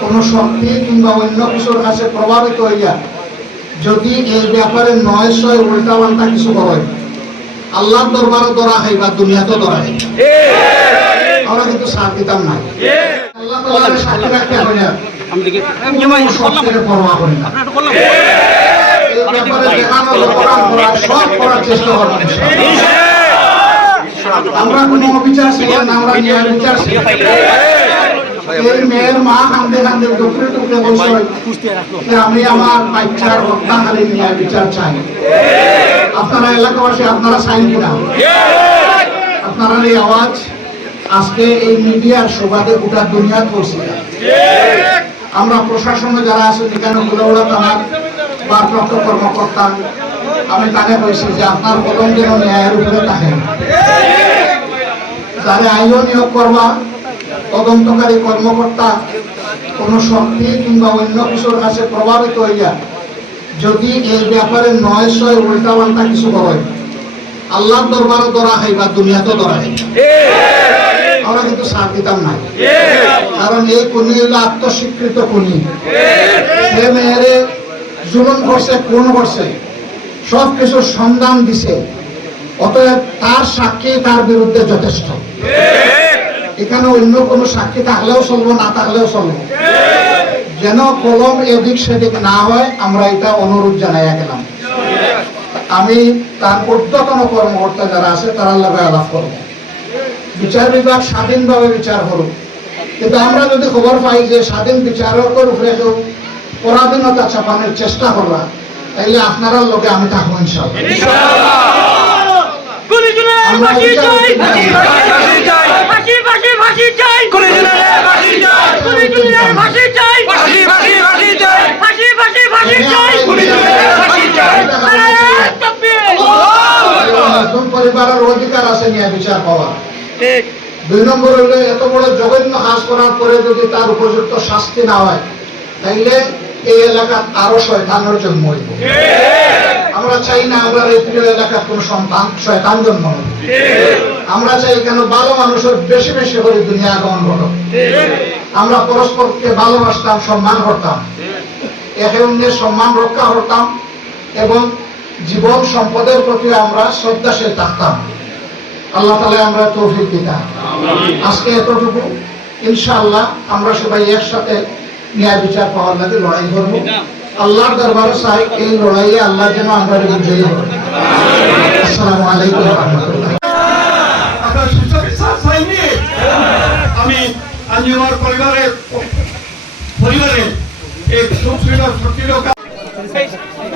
কোন শক্তি কিংবা অন্য কিছুর কাছে প্রভাবিত হইয়া যদি এই ব্যাপারে নয় ছয় উল্টা পাল্টা কিছু করে আল্লাহর দরবারও ধরা হয় বা দুনিয়াতেও ধরা হয়। আমরা কিন্তু সাথ দিতাম না। আল্লাহ। আমরা কোনো অবিচার ছিলাম আমরা বিচার ছিলাম। এই মেয়ের মা কান্দে কান্দে টুকরে টুকরে বলছে যে আমি আমার বাচ্চার হত্যাকারী ন্যায় বিচার চাই। আপনারা এলাকাবাসী আপনারা চাইন কিনা? আপনারা এই আওয়াজ আজকে এই মিডিয়ার সুবাদে গোটা দুনিয়া করছে। আমরা প্রশাসনে যারা আছেন এখানে গুলাউড়া থানার ভারপ্রাপ্ত কর্মকর্তা আমি তাকে কইছি যে আপনার কলম যেন ন্যায়ের উপরে থাকে। যারা আইও নিয়োগ করবা তদন্তকারী কর্মকর্তা কোন শক্তি কিংবা অন্য কিছুর কাছে প্রভাবিত হইয়া যদি এই ব্যাপারে নয় ছয় উল্টা পাল্টা কিছু করে আল্লাহর দরবারও ধরা হয় বা দুনিয়াতেও ধরা হয় আমরা কিন্তু সাথ দিতাম না কারণ এই কোনি হলো আত্মস্বীকৃত কোনি সে মেয়েরে জুলুম করছে কোন করছে। সব কিছু সন্ধান দিছে। অতএব তার সাক্ষী তার বিরুদ্ধে যথেষ্ট। এখানে অন্য কোনো সাক্ষী থাকলেও চলবো না থাকলেও চলবো। যেন কলম এদিক সেদিক না হয় আমরা এটা অনুরোধ জানাইয়া গেলাম। আমি তার ঊর্ধ্বতন কর্মকর্তা যারা আছে তারা লাগে আলাপ করব বিচার বিভাগ স্বাধীনভাবে বিচার করুক। কিন্তু আমরা যদি খবর পাই যে স্বাধীন বিচারকের উপরে কেউ পরাধীনতা চাপানোর চেষ্টা করবা তাইলে আপনারা লোকে আমি থাকব ইনশাল্লাহ একদম পরিবারের অধিকার আছে নিয়ে বিচার পাওয়া ঠিক। দুই নম্বর হইলে এত বড় জঘন্য কাজ করার পরে যদি তার উপযুক্ত শাস্তি না হয় তাইলে এই এলাকার আরও শয়তানের জন্ম হইব। আমরা চাই না আমরা এই প্রিয় এলাকার কোন সন্তান শয়তান জন্ম হোক। আমরা চাই কেন ভালো মানুষের বেশি বেশি করে দুনিয়া আগমন ঘটক। আমরা পরস্পরকে ভালোবাসতাম সম্মান করতাম। একে অন্যের সম্মান রক্ষা করতাম এবং জীবন সম্পদের প্রতি আমরা শ্রদ্ধাশীল থাকতাম। আল্লাহ তালা আমরা তৌফিক দিতাম। আজকে এতটুকু। ইনশাআল্লাহ আমরা সবাই একসাথে ন্যায় বিচার পাওয়ার লাগে লড়াই করব। আল্লাহর দরবারে চাই এই লড়াইয়ে আল্লাহ যেন আমরা বিজয়ী হই। আসসালামু আলাইকুম আমি আমি আমার পরিবারের পরিবারের সুখ ছিল সত্যির